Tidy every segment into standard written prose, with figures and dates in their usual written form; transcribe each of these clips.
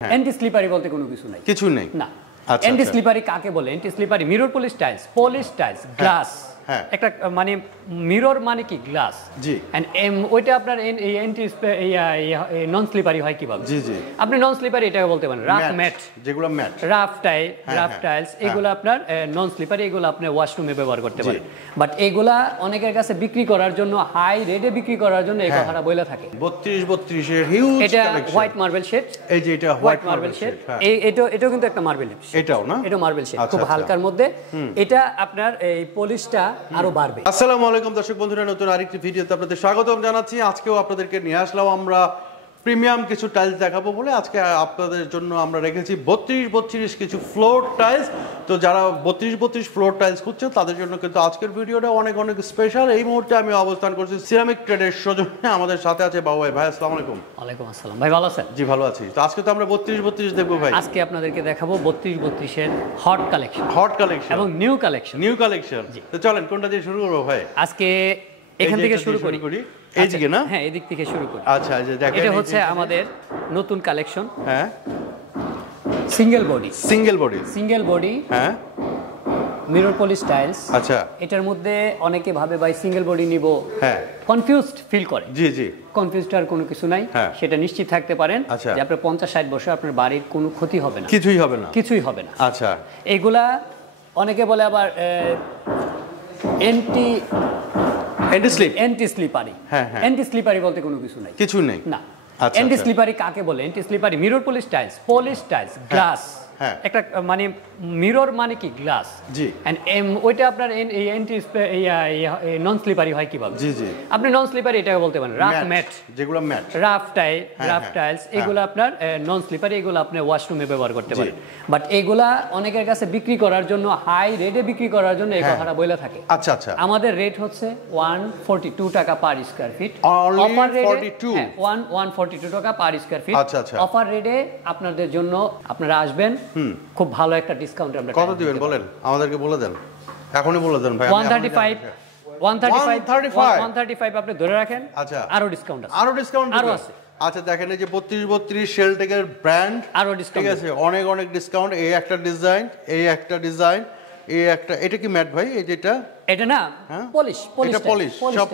Anti slippery বলতে কোনো কিছু নাই, কিছু নেই না। অ্যান্টি স্লিপারি কাকে বলে? Anti slippery mirror polish tiles, glass, একটা মানে মিরর মানে কি গ্লাস, জি। এন্ড ওইটা আপনার এই অ্যান্টি নন স্লিপারি হয় কিভাবে? জি জি, আপনি নন স্লিপারি এটাকে বলতে পারেন রাফ ম্যাট, যেগুলো ম্যাট, রাফ টাইলস, এগুলো আপনার নন স্লিপারি, এগুলো আপনি ওয়াশরুমে ব্যবহার করতে পারেন। বাট এগুলা অনেকের কাছে বিক্রি করার জন্য, হাই রেটে বিক্রি করার জন্য এই কথাটা বলে থাকে। 32 এর হিউজ এটা কালেকশন। হোয়াইট মার্বেল শেড, এই যে এটা হোয়াইট মার্বেল শেড, এটাও কিন্তু একটা মার্বেল শেড, এটাও না, এটা মার্বেল শেড, খুব হালকার মধ্যে। এটা আপনার এই পলিশটা আরো বাড়বে। আসসালামু আলাইকুম দর্শক বন্ধুরা, নতুন আরেকটি ভিডিওতে আপনাদের স্বাগতম জানাচ্ছি। আজকেও আপনাদেরকে নিয়ে আসলাম আমরা প্রিমিয়াম কিছু টাইলস দেখাবো বলে। আজকে আপনাদের জন্য আমরা রেখেছি 32 কিছু ফ্লোর টাইলস। তো যারা 32 ফ্লোর টাইলস খুঁজছেন তাদের জন্য কিন্তু আজকের ভিডিওটা অনেক অনেক স্পেশাল। এই মুহূর্তে আমি অবস্থান করছি সিরামিক ট্রেডের সৌজন্যে। আমাদের সাথে আছে বাবু ভাই। ভাই আসসালামু আলাইকুম। ওয়ালাইকুম আসসালাম। ভাই ভালো আছেন? জি ভালো আছি। তো আজকে তো আমরা 32 দেখবো ভাই। আজকে আপনাদেরকে দেখাবো 32 এর হট কালেকশন এবং নিউ কালেকশন। তো চলেন কোনটা দিয়ে শুরু করবো ভাই? আজকে এখান থেকে শুরু করি। এই দিকে না? হ্যাঁ, এই দিক থেকে শুরু করি। আচ্ছা, দেখেন এটা হচ্ছে আমাদের নতুন কালেকশন। হ্যাঁ, সিঙ্গেল বডি, হ্যাঁ, মিরর পলিশ টাইলস। আচ্ছা, এটার মধ্যে অনেকে ভাবে ভাই সিঙ্গেল বডি নিব, হ্যাঁ, কনফিউজড ফিল করে। জি জি, কনফিউজড আর কোনো কিছু নাই, সেটা নিশ্চিত থাকতে পারেন যে আপনার 50-60 বছর আপনার বাড়ির কোনো ক্ষতি হবে না, কিছুই হবে না। আচ্ছা, এগুলা অনেকে বলে আবার অ্যান্টি স্লিপারি বলতে কোনো কিছু নাই, কিছু নেই, না। অ্যান্টি স্লিপারি কাকে বলে? Anti slippery mirror polish tiles, glass, একটা মানে মিরর মানে কি গ্লাস, জি। ওইটা আপনার নন স্লিপারি হয় কিভাবে? জি জি, আপনি নন স্লিপারি এটাকে বলতে পারেন রাফ ম্যাট, যেগুলো ম্যাট, রাফ টাইলস, এগুলো আপনার নন স্লিপারি, এগুলো আপনি ওয়াশরুমে ব্যবহার করতে পারেন। বাট এগুলা অনেকের কাছে বিক্রি করার জন্য, হাই রেটে বিক্রি করার জন্য এই কথাটা বলে থাকে। আচ্ছা আচ্ছা, আমাদের রেট হচ্ছে 142 টাকা পার স্কয়ার ফিট। অফার রেটে 142 টাকা পার স্কয়ার ফিট। আচ্ছা আচ্ছা, অফার রেটে আপনাদের জন্য, আপনারা আসবেন, খুব ভালো একটা ডিসকাউন্ট আমরা। কত দিবেন বলেন, আমাদেরকে বলে দেন, এখনই বলে দেন ভাই। 135 আপনি ধরে রাখেন। আচ্ছা, আরো ডিসকাউন্ট আছে। আচ্ছা, দেখেন এই যে 32 শেলটেকের ব্র্যান্ড, আরো ডিসকাউন্ট, ঠিক আছে, অনেক ডিসকাউন্ট। এই একটা ডিজাইন, এটা কি ম্যাট ভাই? এই যেটা, এটা না পলিশ, সব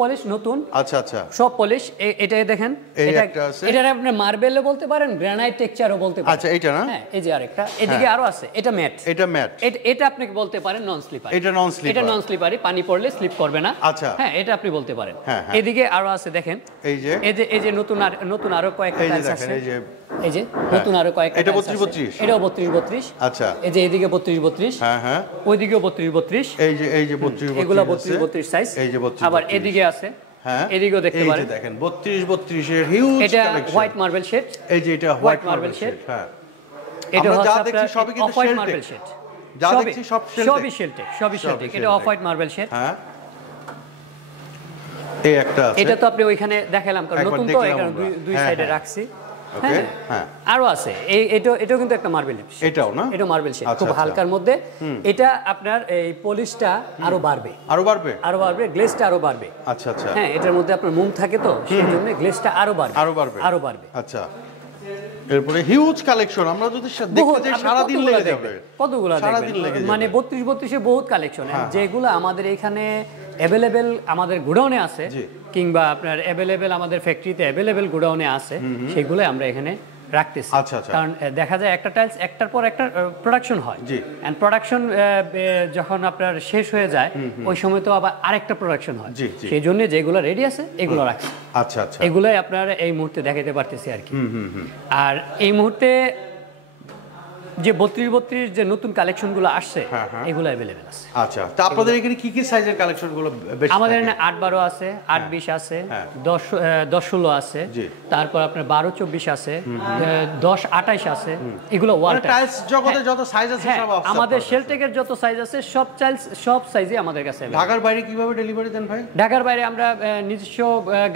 পলিশ নতুন। আচ্ছা আচ্ছা, সব পলিশ। এটা দেখেন, এটা আপনি মার্বেলও বলতে পারেন, গ্রানাইট টেক্সচারও বলতে পারেন। আচ্ছা, এটা না? হ্যাঁ, এই যে আরেকটা, এদিকে আরো আছে। এটা ম্যাট, এটা আপনি বলতে পারেন নন স্লিপারি। এটা নন স্লিপারি, পানি পড়লে স্লিপ করবে না। আচ্ছা, হ্যাঁ, এটা আপনি বলতে পারেন। এদিকে আরো আছে, দেখেন, এই যে নতুন আরো কয়েকটা আছে। এই যে নতুন আরো কয়েকটা, এটা 32, এটাও 32। আচ্ছা, এই যে এদিকে 32, হ্যাঁ হ্যাঁ, ওইদিকেও 32, এই যে 32, এগুলা 32 সাইজ। এই যে 32, আবার এদিকে আছে, হ্যাঁ, এদিকেও দেখতে পারেন। এই যে দেখেন 32 এর হিউজ কালেকশন। এটা হোয়াইট মার্বেল শেড, এই যে এটা হোয়াইট মার্বেল শেড, হ্যাঁ। এটা যা দেখছি সবই কিন্তু হোয়াইট মার্বেল শেড, যা দেখছি সবই শেলটেক। এটা অফ হোয়াইট মার্বেল শেড, হ্যাঁ। এই একটা আছে, এটা তো আপনি ওইখানে দেখালাম, কারণ নতুন তো এখানে দুই সাইডে রাখছি। হ্যাঁ, আরো আছে। এটাও কিন্তু একটা মার্বেল, এটাও না, এটা মার্বেল শেড, খুব হালকার মধ্যে। এটা আপনার এই পলিশটা আরো বাড়বে, গ্লেজটা আরো বাড়বে। আচ্ছা আচ্ছা, হ্যাঁ, এটার মধ্যে আপনার মোম থাকে তো, সেই জন্য গ্লেজটা আরো বাড়বে। আচ্ছা, এরপরে হিউজ কালেকশন। আমরা যদি দেখতে যাই সারা দিন লেগে যাবে, কতগুলো দেখবেন, মানে 32 এ বহুত কালেকশন, যেগুলো আমাদের এখানে অ্যাভেলেবেল আমাদের গোডাউনে আছে, কিংবা আপনার অ্যাভেলেবেল আমাদের ফ্যাক্টরিতে অ্যাভেলেবেল গোডাউনে আছে, সেগুলো আমরা এখানে রাখতেছি। কারণ দেখা যায় একটা টাইলস একটার পর একটা প্রোডাকশন হয়, এন্ড প্রোডাকশন যখন আপনার শেষ হয়ে যায়, ওই সময় তো আবার আরেকটা প্রোডাকশন হয়, সেই জন্য যেগুলো রেডি আছে এগুলো রাখছি। আচ্ছা আচ্ছা, এগুলাই আপনারা এই মুহূর্তে দেখাতে পারতেছি আর কি। আর এই মুহূর্তে যে 32 যে নতুন কালেকশনগুলো আসছে, এগুলো अवेलेबल আছে। আচ্ছা, তো আপনাদের এখানে কি সাইজের কালেকশনগুলো বেশি? আমাদের এখানে 8-12 আছে, 8-20 আছে, 10-16 আছে, তারপর আপনার 12-24 আছে, 10-28 আছে। এগুলো ওয়াল টাইলস জগতে যত সাইজ আছে সব আছে আমাদের। শেলটেকের যত সাইজ আছে সব সাইজই আমাদের কাছে আছে। ঢাকার বাইরে কিভাবে ডেলিভারি দেন ভাই? ঢাকার বাইরে আমরা নিজস্ব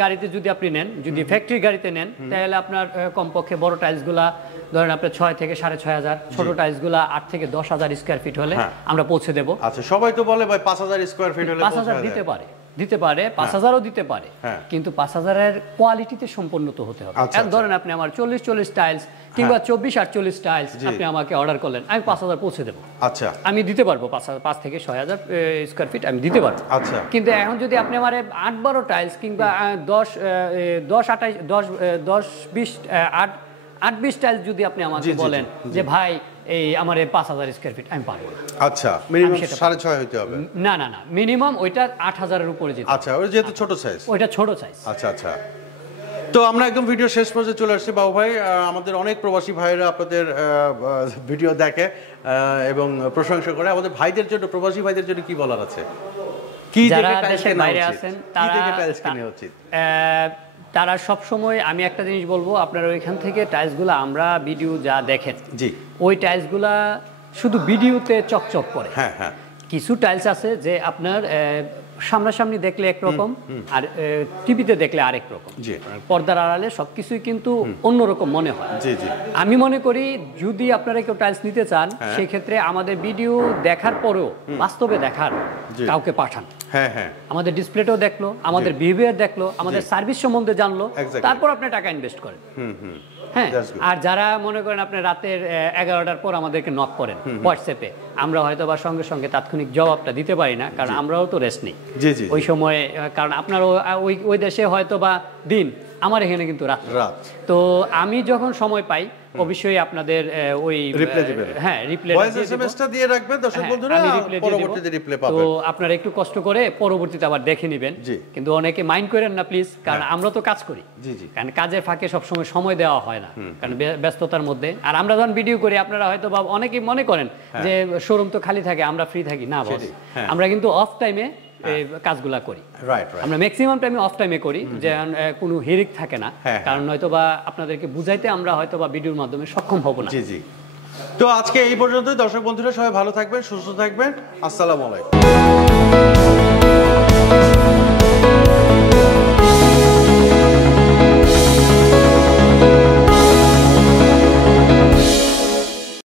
গাড়িতে যদি আপনি নেন, যদি ফ্যাক্টরি গাড়িতে নেন, তাহলে আপনার কমপক্ষে বড় টাইলসগুলা ধরেন আপনার 6 থেকে 6,500, ছোট টাইলসগুলা 8 থেকে 10,000 স্কয়ার ফিট হলে আমরা পৌঁছে দেব। আচ্ছা, সবাই তো বলে ভাই 5,000 স্কয়ার ফিট হলে 5,000 দিতে দিতে পারে, 5000ও দিতে পারে, কিন্তু 5000-এর কোয়ালিটিতে সম্পন্ন তো হতে হবে। ধরেন আপনি আমার 40 টাইলস কিংবা 24-48 টাইলস আপনি আমাকে অর্ডার করলেন, আমি 5000 পৌঁছে দেবো। আচ্ছা, আমি দিতে পারবো 5 থেকে 6000 স্কয়ার ফিট আমি দিতে পারবো। আচ্ছা, কিন্তু এখন যদি আপনি আমার 8-12 টাইলস কিংবা 8-20 টাইলস যদি আপনি আমাকে বলেন যে ভাই এই আমার 5000 স্কয়ার ফিট, আমি পারবো না। আচ্ছা, মিনিমাম 6.5 হইতে হবে? না না না, মিনিমাম ওইটা 8000 এর উপরে যেতে। আচ্ছা, ওই যেহেতু ছোট সাইজ, ওইটা ছোট সাইজ। আচ্ছা আচ্ছা, তো আমরা একদম ভিডিও শেষ পর্যায়ে চলে আসছি বাবু ভাই। আমাদের অনেক প্রবাসী ভাইরা আপনাদের ভিডিও দেখে এবং প্রশংসা করে। আমাদের ভাইদের জন্য, প্রবাসী ভাইদের জন্য কি বলার আছে? কি দেখে টাইলস কেনা উচিত? কি দেখে টাইলস কেনা উচিত? তারা সব সময়, আমি একটা জিনিস বলবো, আপনারা ওইখান থেকে টাইলসগুলো, আমরা ভিডিও যা দেখেন জি, ওই টাইলসগুলা শুধু ভিডিওতে চকচক করে। হ্যাঁ হ্যাঁ, কিছু টাইলস আছে যে আপনার সামনাসামনি দেখলে একরকম আর টিভিতে দেখলে আরেক রকম, পর্দার আড়ালে সবকিছুই কিন্তু অন্যরকম মনে হয়। আমি মনে করি যদি আপনারা কেউ টাইলস নিতে চান, সেই ক্ষেত্রে আমাদের ভিডিও দেখার পরেও বাস্তবে দেখার কাউকে পাঠান। হ্যাঁ হ্যাঁ, আমাদের ডিসপ্লেটাও দেখলো, আমাদের বিহেভিয়ার দেখলো, আমাদের সার্ভিস সম্বন্ধে জানলো, তারপর আপনি টাকা ইনভেস্ট করেন। হ্যাঁ, আর যারা মনে করেন আপনি রাতের 11টার পর আমাদেরকে নক করেন হোয়াটসঅ্যাপে, আমরা হয়তো বা সঙ্গে সঙ্গে তাৎক্ষণিক জবাবটা দিতে পারি না, কারণ আমরাও তো রেস্ট নেই ওই সময়ে, কারণ আপনার ওই দেশে হয়তো বা দিন, আমার এখানে কিন্তু রাত। তো আমি যখন সময় পাই অবশ্যই আপনাদের ওই রিপ্লাই দিবেন। হ্যাঁ, রিপ্লাই ভয়েস এসএমএসটা দিয়ে রাখবেন দর্শক বন্ধুরা, পরবর্তীতে রিপ্লাই পাবেন। তো আপনারা একটু কষ্ট করে পরবর্তীতে আবার দেখে নেবেন, কিন্তু অনেকে মাইন্ড করেন না প্লিজ, কারণ আমরা তো কাজ করি। কারণ কাজের ফাঁকে সবসময় সময় দেওয়া হয় না, কারণ ব্যস্ততার মধ্যে। আর আমরা যখন ভিডিও করি, আপনারা হয়তো বা অনেকে মনে করেন যে শোরুম তো খালি থাকে, আমরা ফ্রি থাকি। না বস, আমরা কিন্তু অফ টাইমে কাজগুলা করি। আমরা ম্যাক্সিমাম টাইমে অফ টাইমে করি, যে কোনো হিরিক থাকে না, কারণ হয়তো বা আপনাদেরকে বুঝাইতে আমরা হয়তো বা ভিডিওর মাধ্যমে সক্ষম হব না। জি জি। তো আজকে এই পর্যন্ত। দর্শক বন্ধুরা সবাই ভালো থাকবেন, সুস্থ থাকবেন। আসসালামু আলাইকুম।